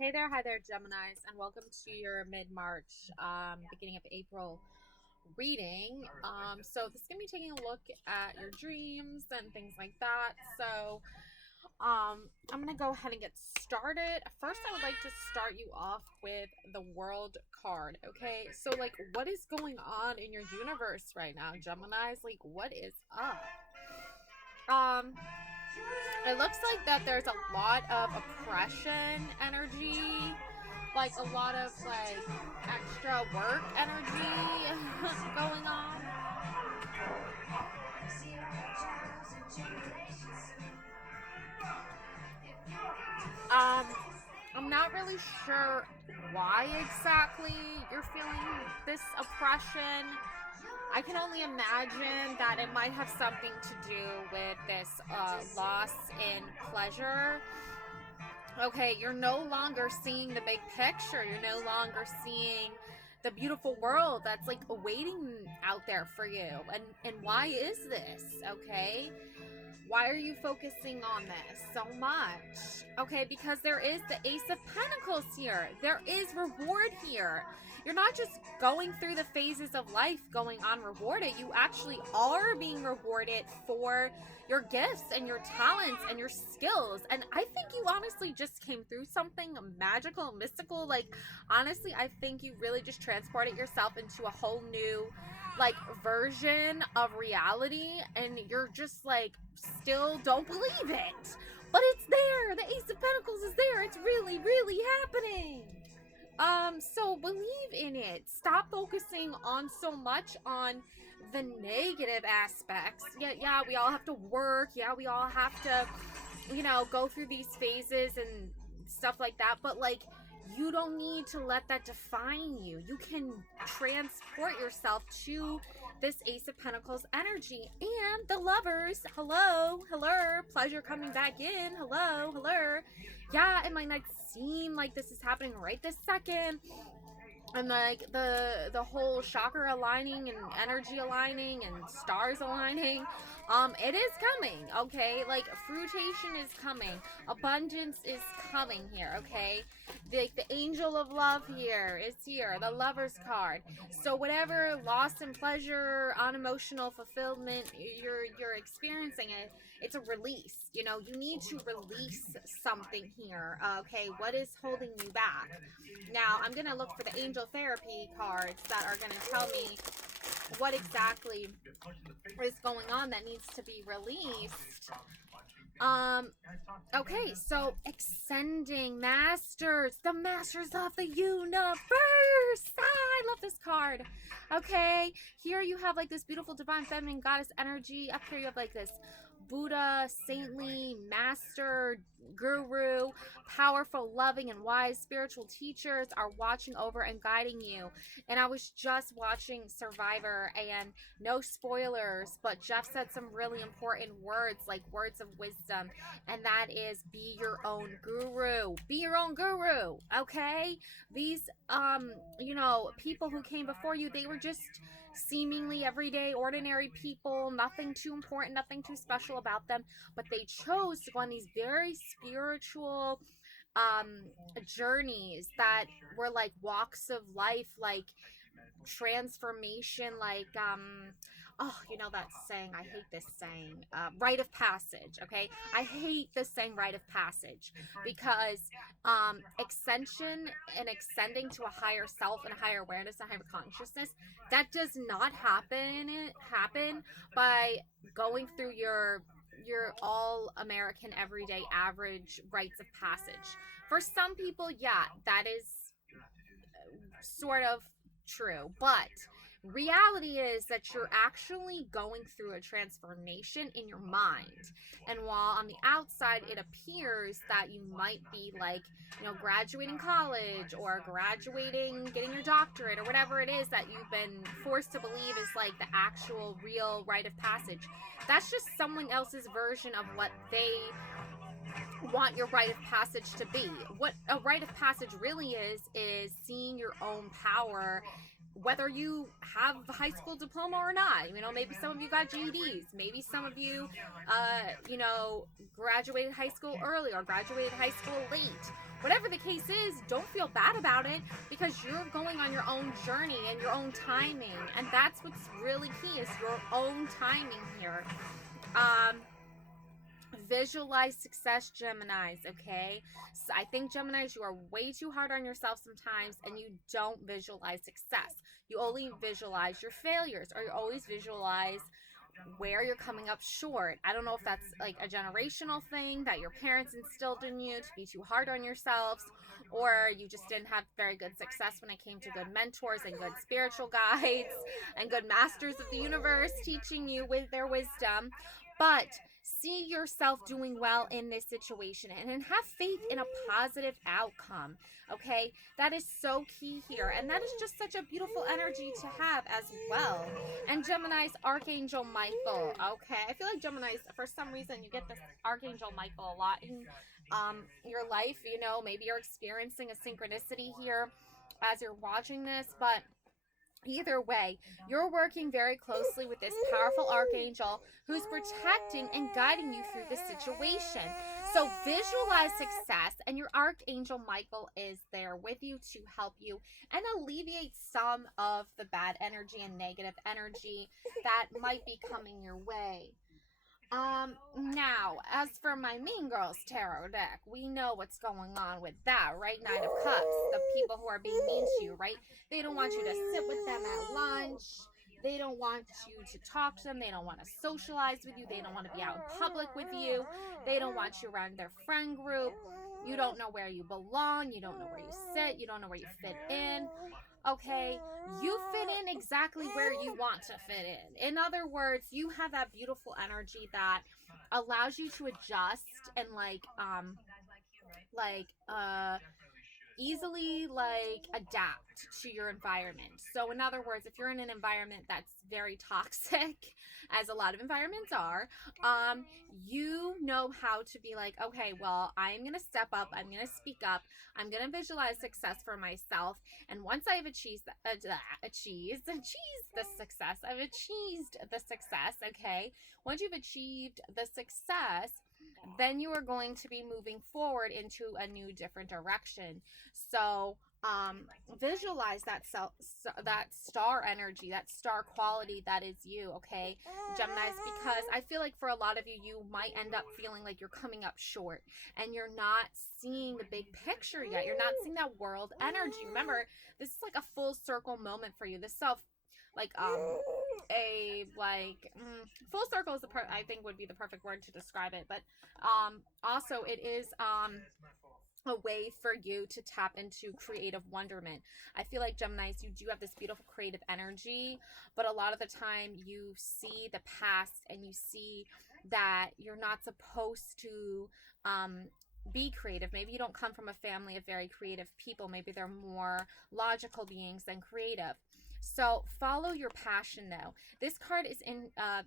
Hey there, hi there, Geminis, and welcome to your mid-March, beginning of April reading. So this is gonna be taking a look at your dreams and things like that. I'm gonna go ahead and get started. First, I would like to start you off with the World card. Okay, so like, what is going on in your universe right now, Geminis? Like, what is up? Um, it looks like that there's a lot of oppression energy, like a lot of like extra work energy going on. Um, I'm not really sure why exactly you're feeling this oppression. I can only imagine that it might have something to do with this loss in pleasure. Okay, you're no longer seeing the big picture. You're no longer seeing the beautiful world that's like awaiting out there for you. And why is this? Okay? Why are you focusing on this so much? Okay, because there is the Ace of Pentacles here. There is reward here. You're not just going through the phases of life going unrewarded. You actually are being rewarded for your gifts and your talents and your skills. And I think you honestly just came through something magical, mystical. Like, honestly, I think you really just transported yourself into a whole new like version of reality, and you're just like still don't believe it, but it's there. The Ace of Pentacles is there. It's really happening. So believe in it. Stop focusing on so much on the negative aspects. Yeah, we all have to work. Yeah, we all have to, go through these phases and stuff like that, but like, you don't need to let that define you. You can transport yourself to this Ace of Pentacles energy. And the lovers, hello, pleasure coming back in, hello. Yeah, it might not seem like this is happening right this second, and like the whole chakra aligning and energy aligning and stars aligning, it is coming. Okay, like fruitation is coming, abundance is coming here. Okay, the angel of love here is here, the Lovers card. So whatever loss and pleasure, unemotional fulfillment you're experiencing, it's a release. You need to release something here. Okay, what is holding you back? Now, I'm going to look for the angel therapy cards that are going to tell me what exactly is going on that needs to be released. Okay, so ascending masters, the masters of the universe. I love this card. Okay, here you have like this beautiful divine feminine goddess energy. Up here you have like this Buddha, saintly, master, guru, powerful, loving, and wise spiritual teachers are watching over and guiding you. And I was just watching Survivor, and no spoilers, but Jeff said some really important words, like words of wisdom, and that is be your own guru. Be your own guru, okay? These, people who came before you, they were just seemingly everyday, ordinary people, nothing too important, nothing too special about them, but they chose to go on these very spiritual journeys that were like walks of life, like transformation, like oh, that saying, I hate this saying, rite of passage. Okay, I hate this saying, rite of passage, because extension and extending to a higher self and a higher awareness and higher consciousness, that does not happen by going through your all American everyday average rites of passage. For some people, yeah, that is sort of true, but reality is that you're actually going through a transformation in your mind. And while on the outside it appears that you might be like, graduating college or graduating, getting your doctorate or whatever it is that you've been forced to believe is like the actual real rite of passage, that's just someone else's version of what they want your rite of passage to be. What a rite of passage really is seeing your own power, whether you have a high school diploma or not. Maybe some of you got GEDs, maybe some of you graduated high school early or graduated high school late, whatever the case is, don't feel bad about it, because you're going on your own journey and your own timing. And that's what's really key, is your own timing here. Visualize success, Geminis, okay? So I think, Geminis, you are way too hard on yourself sometimes, and you don't visualize success. You only visualize your failures, or you always visualize where you're coming up short. I don't know if that's like a generational thing that your parents instilled in you, to be too hard on yourselves, or you just didn't have very good success when it came to good mentors and good spiritual guides and good masters of the universe teaching you with their wisdom. But see yourself doing well in this situation, and have faith in a positive outcome, okay? That is so key here, and that is just such a beautiful energy to have as well. And Gemini's Archangel Michael, okay? I feel like Gemini's, for some reason, you get this Archangel Michael a lot in your life. You know, maybe you're experiencing a synchronicity here as you're watching this, but either way, you're working very closely with this powerful archangel who's protecting and guiding you through this situation. So visualize success, and your archangel Michael is there with you to help you and alleviate some of the bad energy and negative energy that might be coming your way. Now, as for my Mean Girls tarot deck, we know what's going on with that, right? Knight of Cups, the people who are being mean to you, right? They don't want you to sit with them at lunch. They don't want you to talk to them. They don't want to socialize with you. They don't want to be out in public with you. They don't want you around their friend group. You don't know where you belong. You don't know where you sit. You don't know where you fit in. Okay, you fit in exactly where you want to fit in. In other words, you have that beautiful energy that allows you to adjust and easily adapt to your environment. So in other words, if you're in an environment that's very toxic, as a lot of environments are, you know how to be like, okay, well, I'm gonna step up, I'm gonna speak up, I'm gonna visualize success for myself, and once I've achieved the success, okay, once you've achieved the success, then you are going to be moving forward into a new, different direction. So visualize that star energy, that star quality that is you, okay, Geminis, because I feel like for a lot of you, you might end up feeling like you're coming up short and you're not seeing the big picture yet. You're not seeing that world energy. Remember, this is like a full circle moment for you. This full circle is I think would be the perfect word to describe it, but also it is a way for you to tap into creative wonderment. I feel like, Geminis, you do have this beautiful creative energy, but a lot of the time you see the past and you see that you're not supposed to be creative. Maybe you don't come from a family of very creative people. Maybe they're more logical beings than creative. So follow your passion, though. This card is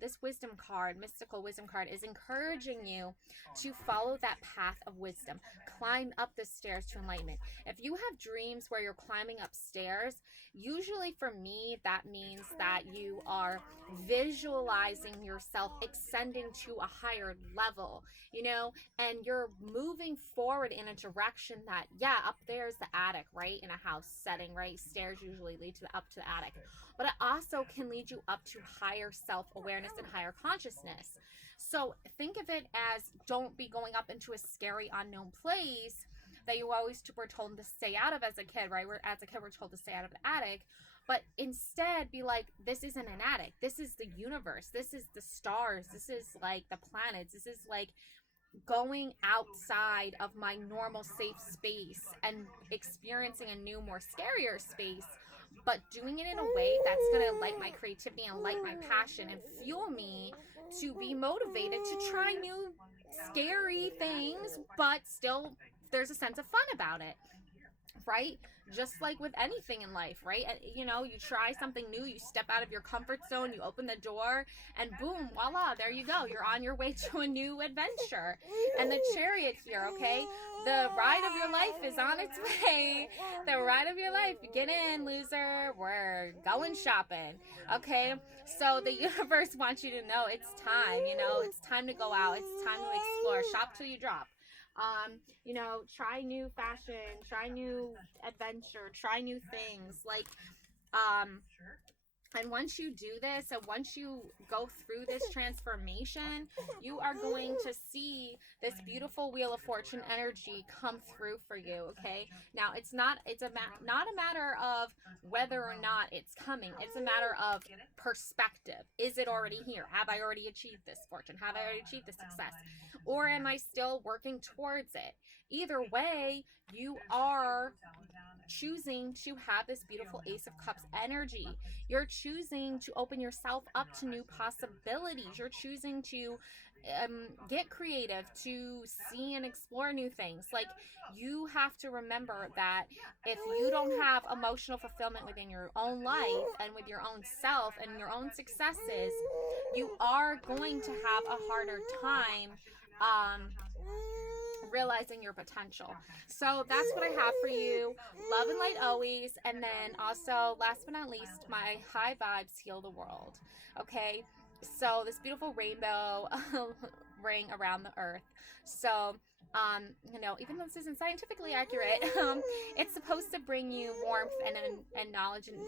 this wisdom card, mystical wisdom card, is encouraging you to follow that path of wisdom. Climb up the stairs to enlightenment. If you have dreams where you're climbing up stairs, usually for me, that means that you are visualizing yourself ascending to a higher level, you know, and you're moving forward in a direction that, yeah, up there is the attic, right? In a house setting, right? Stairs usually lead up to the attic, but it also can lead you up to higher self-awareness and higher consciousness. So think of it as, don't be going up into a scary unknown place that you always were told to stay out of as a kid, right? As a kid, we're told to stay out of the attic. But instead, be like, this isn't an attic. This is the universe. This is the stars. This is like the planets. This is like going outside of my normal safe space and experiencing a new, more scarier space, but doing it in a way that's going to light my creativity and light my passion and fuel me to be motivated to try new scary things, but still there's a sense of fun about it, right? Just like with anything in life, right? You know, you try something new, you step out of your comfort zone, you open the door, and boom, voila, there you go. You're on your way to a new adventure. And the Chariot here, okay? The ride of your life is on its way. The ride of your life. Get in, loser. We're going shopping, okay? So the universe wants you to know it's time, you know, it's time to go out. It's time to explore. Shop till you drop. You know, try new fashion, try new adventure, try new things. Like, um, and once you do this, and once you go through this transformation, you are going to see this beautiful Wheel of Fortune energy come through for you, okay? Now, not a matter of whether or not it's coming. It's a matter of perspective. Is it already here? Have I already achieved this fortune? Have I already achieved this success? Or am I still working towards it? Either way, you are choosing to have this beautiful Ace of Cups energy. You're choosing to open yourself up to new possibilities. You're choosing to get creative, to see and explore new things. Like, you have to remember that if you don't have emotional fulfillment within your own life and with your own self and your own successes, you are going to have a harder time realizing your potential. So that's what I have for you. Love and light always. And then also, last but not least, my high vibes heal the world. Okay, so this beautiful rainbow ring around the earth. So you know, even though this isn't scientifically accurate, it's supposed to bring you warmth and knowledge and,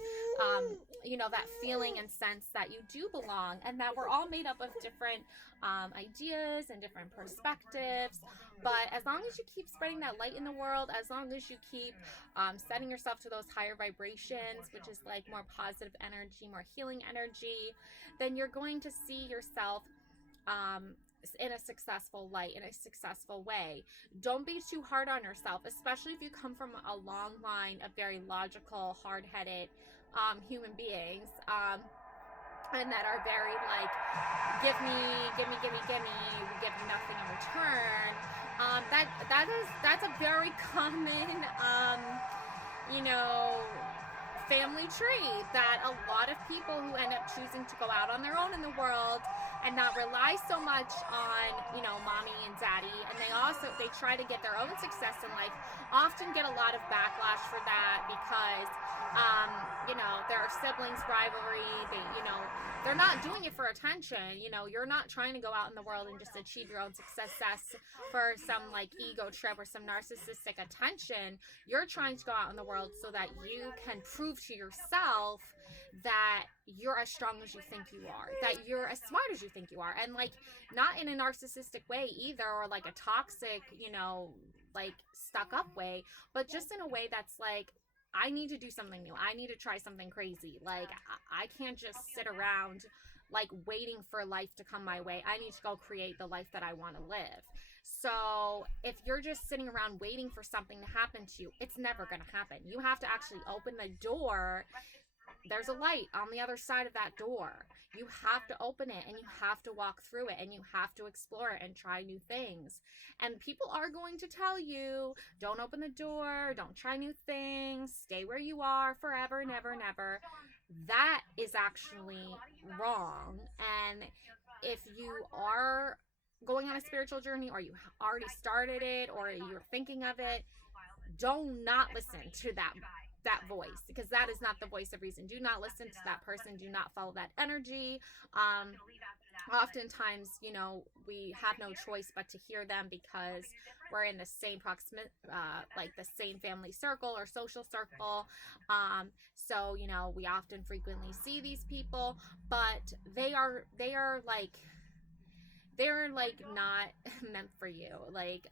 you know, that feeling and sense that you do belong, and that we're all made up of different ideas and different perspectives. But as long as you keep spreading that light in the world, as long as you keep setting yourself to those higher vibrations, which is like more positive energy, more healing energy, then you're going to see yourself in a successful light, in a successful way. Don't be too hard on yourself, especially if you come from a long line of very logical, hard-headed human beings, and that are very like, give me, we give you nothing in return. That's a very common, you know, family tree that a lot of people who end up choosing to go out on their own in the world and not rely so much on, you know, mommy and daddy, and they try to get their own success in life, often get a lot of backlash for that because you know, there are siblings rivalry. They're not doing it for attention. You know, you're not trying to go out in the world and just achieve your own success for some like ego trip or some narcissistic attention. You're trying to go out in the world so that you can prove to yourself that you're as strong as you think you are, that you're as smart as you think you are, and like not in a narcissistic way either, or like a toxic, you know, like stuck up way, but just in a way that's like, I need to do something new. I need to try something crazy. Like, I can't just sit around like waiting for life to come my way. I need to go create the life that I want to live. So if you're just sitting around waiting for something to happen to you, it's never going to happen. You have to actually open the door. There's a light on the other side of that door. You have to open it, and you have to walk through it, and you have to explore it and try new things. And people are going to tell you, don't open the door, don't try new things, stay where you are forever, never, never. That is actually wrong. And if you are going on a spiritual journey, or you already started it, or you're thinking of it, do not listen to that voice, because that is not the voice of reason. Do not listen to that person. Do not follow that energy. Oftentimes, you know, we have no choice but to hear them because we're in the same like the same family circle or social circle. So, you know, we often frequently see these people, but they're like not meant for you. Like,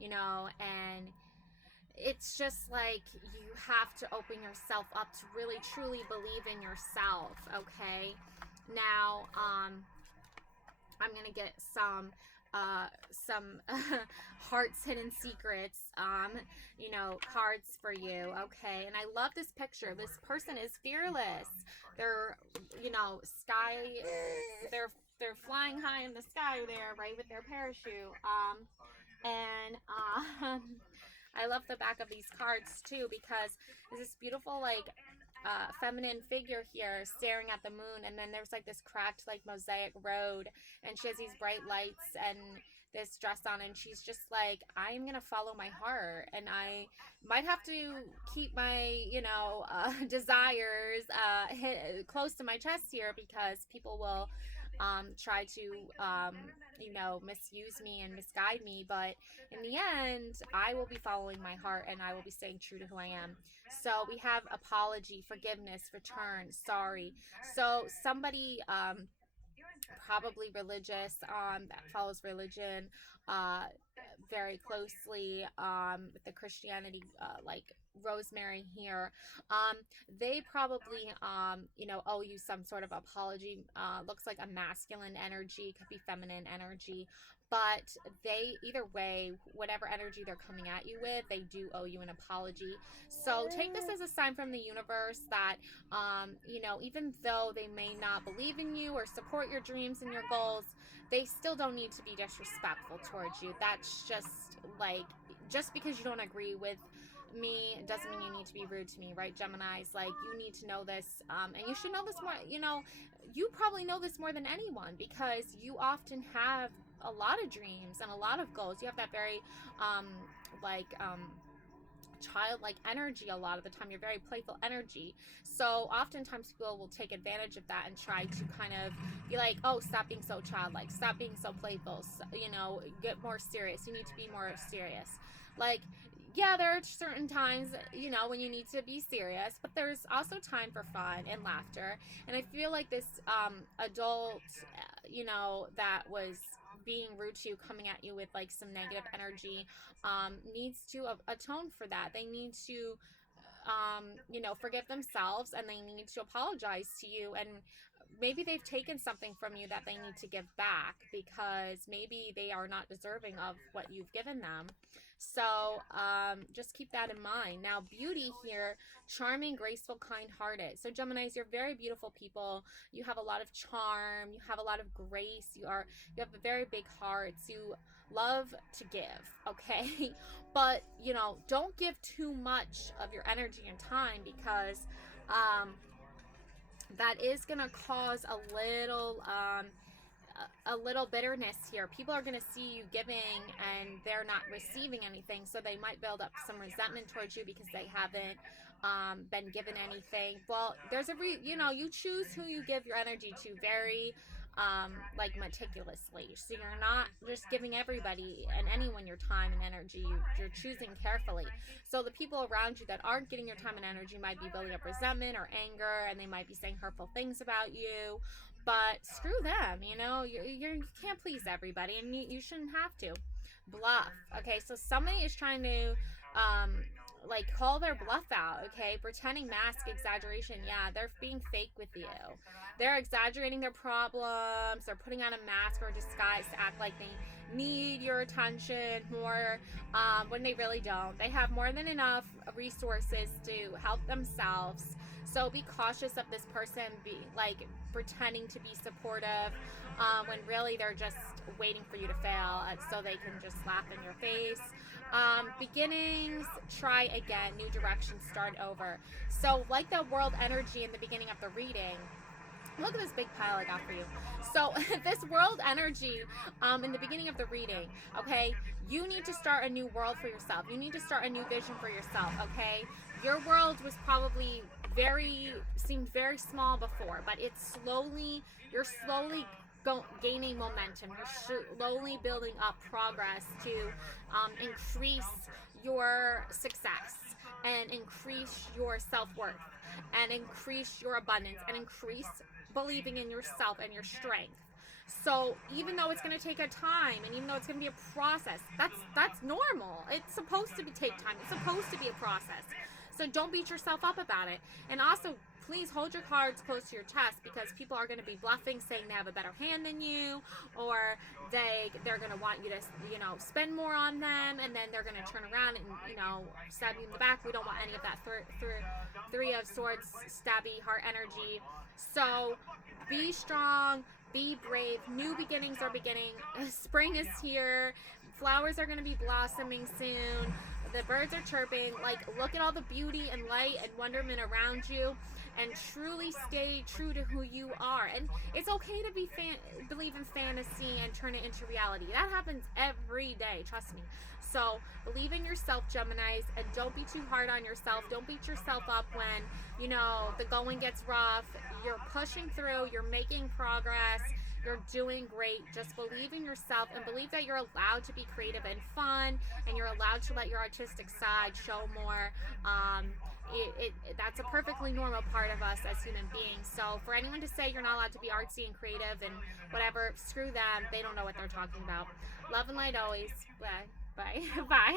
you know, and it's just like, you have to open yourself up to really truly believe in yourself. Okay, now I'm gonna get some hearts hidden secrets, you know, cards for you. Okay, and I love this picture. This person is fearless. They're, you know, they're flying high in the sky there, right, with their parachute. And I love the back of these cards too, because there's this beautiful like feminine figure here staring at the moon, and then there's like this cracked like mosaic road, and she has these bright lights and this dress on, and she's just like, I'm gonna follow my heart, and I might have to keep my, you know, desires close to my chest here, because people will try to, misuse me and misguide me. But in the end, I will be following my heart and I will be staying true to who I am. So we have apology, forgiveness, return, sorry. So somebody, probably religious, that follows religion uh, very closely, with the Christianity, like Rosemary here, um, they probably, owe you some sort of apology. Looks like a masculine energy, could be feminine energy, but they, either way, whatever energy they're coming at you with, they do owe you an apology. So take this as a sign from the universe that, even though they may not believe in you or support your dreams and your goals, they still don't need to be disrespectful towards you. That's just like, just because you don't agree with me doesn't mean you need to be rude to me, right, Geminis? Like, you need to know this, and you should know this more. You probably know this more than anyone, because you often have a lot of dreams and a lot of goals. You have that very, like, childlike energy a lot of the time. You're very playful energy. So oftentimes people will take advantage of that and try to kind of be like, oh, stop being so childlike, stop being so playful, get more serious. You need to be more serious. Like, yeah, there are certain times, when you need to be serious, but there's also time for fun and laughter. And I feel like this adult, that was being rude to you, coming at you with like some negative energy, needs to atone for that. They need to, forgive themselves, and they need to apologize to you. And maybe they've taken something from you that they need to give back, because maybe they are not deserving of what you've given them. So just keep that in mind. Now, beauty here, charming, graceful, kind-hearted. So Geminis, you're very beautiful people. You have a lot of charm. You have a lot of grace. You have a very big heart. You love to give, okay? But, don't give too much of your energy and time, because that is going to cause a little bitterness here. People are going to see you giving and they're not receiving anything, so they might build up some resentment towards you because they haven't been given anything. Well, there's you choose who you give your energy to very like meticulously. So you're not just giving everybody and anyone your time and energy. You're choosing carefully. So the people around you that aren't getting your time and energy might be building up resentment or anger, and they might be saying hurtful things about you. But screw them, you can't please everybody, and you shouldn't have to. Bluff. Okay, so somebody is trying to call their bluff out. Okay, pretending, mask, exaggeration. Yeah, they're being fake with you. They're exaggerating their problems. They're putting on a mask or a disguise to act like they need your attention more, when they really don't. They have more than enough resources to help themselves. So be cautious of this person pretending to be supportive, when really they're just waiting for you to fail, so they can just laugh in your face. Beginnings, try again, new direction, start over. So like the world energy in the beginning of the reading, look at this big pile I got for you. So this world energy, in the beginning of the reading, okay, you need to start a new world for yourself. You need to start a new vision for yourself, okay? Your world was probably seemed very small before, but you're slowly gaining momentum. You're slowly building up progress to increase your success and increase your self-worth and increase your abundance and increase believing in yourself and your strength. So even though it's going to take a time, and even though it's going to be a process, that's normal. It's supposed to take time. It's supposed to be a process. So don't beat yourself up about it. And also, please hold your cards close to your chest, because people are going to be bluffing, saying they have a better hand than you, or they're going to want you to, spend more on them, and then they're going to turn around and, stab you in the back. We don't want any of that Three of Swords, stabby heart energy. So be strong, be brave. New beginnings are beginning. Spring is here. Flowers are going to be blossoming soon. The birds are chirping. Look at all the beauty and light and wonderment around you, and truly stay true to who you are. And it's okay to believe in fantasy and turn it into reality. That happens every day, trust me. So believe in yourself, Geminis, and don't be too hard on yourself. Don't beat yourself up when, the going gets rough. You're pushing through. You're making progress. You're doing great. Just believe in yourself and believe that you're allowed to be creative and fun, and you're allowed to let your artistic side show more. That's a perfectly normal part of us as human beings. So for anyone to say you're not allowed to be artsy and creative and whatever, screw them. They don't know what they're talking about. Love and light always. Bye. Bye. Bye.